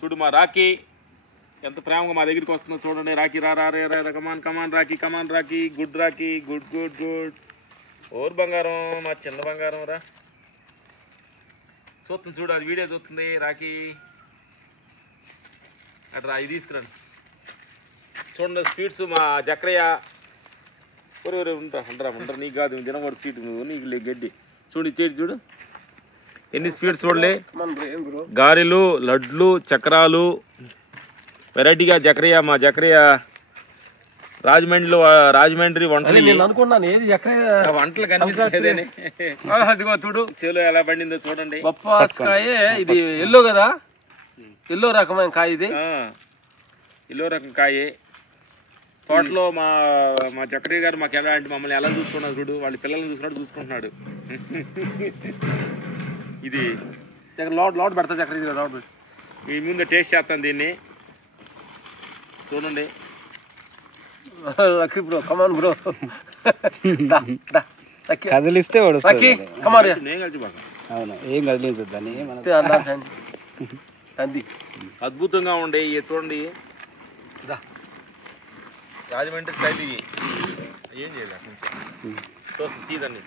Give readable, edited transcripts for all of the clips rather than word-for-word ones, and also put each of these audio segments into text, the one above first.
చూడు మా రాఖీ ఎంత ప్రేమగా మా దగ్గరికి వస్తుందో చూడండి. రాఖీ రా రా రే రా come on come on Rakhi come on Rakhi good Rakhi good good good. ఓరు బంగారం మా చిన్న బంగారం రా. చూస్తుంది చూడు, అది వీడియో చూస్తుంది రాఖీ. అట్రా ఇది తీసుకురండి. చూడండి స్వీట్స్ మా జక్రయ్య. ఒరే ఒరే ఉంటారా నీకు కాదు తినకూడదు స్వీట్, నువ్వు నీకు గడ్డి. చూడు ఇచ్చేది చూడు ఎన్ని స్వీట్స్ చూడలే. గారెలు, లడ్లు, చక్రాలు వెరైటీగా జక్రయ్య మా జక్రయ్య రాజమండ్రి వంటలు అనుకున్నాను. ఏది వంటలు కనిపించలేదని అదిగో చూడు చేలో ఎలా పండిందో చూడండి. బొప్పాస్కాయ ఇది ఎల్లో కదా, ఎల్లో రకమైన కాయ. ఇది ఎల్లో రకం కాయే. తోటలో మా చక్రయ్య గారు మాకు ఎలా అంటే మమ్మల్ని ఎలా చూసుకున్నాడు చూడు, వాళ్ళ పిల్లల్ని చూసుకుంటున్నాడు. ఇది లోడ్ పెడతా చక్రయ్య లోడ్ మీ ముందు టేస్ట్ చేస్తాను దీన్ని చూడండి. లక్కీ బ్రో కమాన్ బ్రో కదిలిస్తే నేను కలిసి బాగా అవును ఏం కదిలించొద్దని అద్భుతంగా ఉండే చూడండి. రాజమండ్రి స్టైల్ ఇవి ఏం చేయలేదు తీదండి.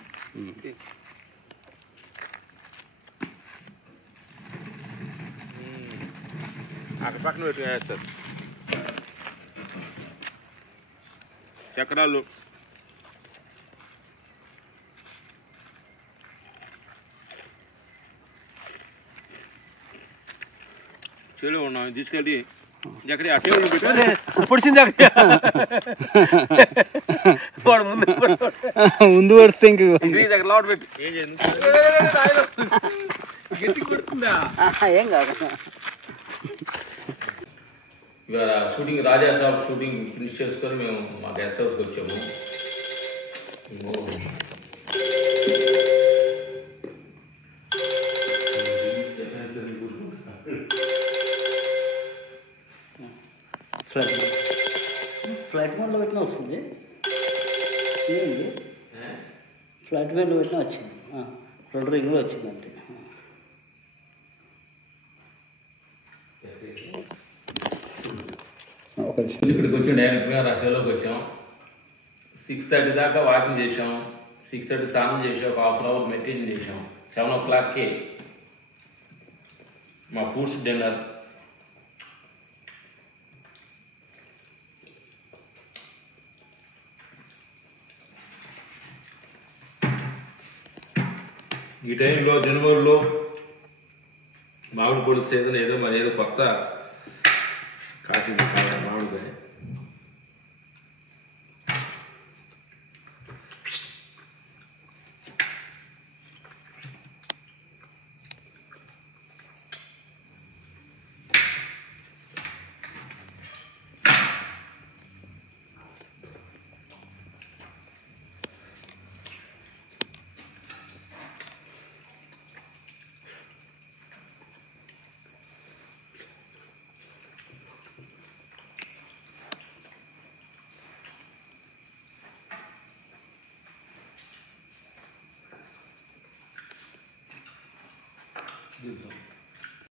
అక్కడ పక్కన పెట్టుకుని చక్రాలు చెడు ఉన్నాం తీసుకెళ్ళి ఎక్కడ ఆ టేబుల్ పొడిచింది ముందు పడితే ఇంక లోడ్ పెట్టి ఏం చేయండి గట్టి కొడుతుందా ఏం కాదు. ఇవాళ షూటింగ్ రాజా సాబ్ షూటింగ్ ఫినిష్ చేసుకొని మేము మా గెస్ట్ హౌస్కి వచ్చాము. ఫ్లైట్ మోడ్లో పెట్టినా వస్తుంది, ఫ్లైట్ మోడ్లో పెట్టినా వచ్చింది, 2 రింగులు వచ్చింది అంతే. ఇక్కడికి వచ్చి డైరెక్ట్గా రష్యాలోకి వచ్చాం. 6:30 దాకా వాకింగ్ చేసాం. 6:30 స్నానం చేసాం, ఒక ½ అవర్ మెడిటేషన్ చేసాం. 7 o'clockకి మా ఫుడ్స్ డిన్నర్. ఈ టైంలో జనవరిలో మామిడి పళ్ళు సీజన్ ఏదో కొత్త కాసింది మామిడికాయ.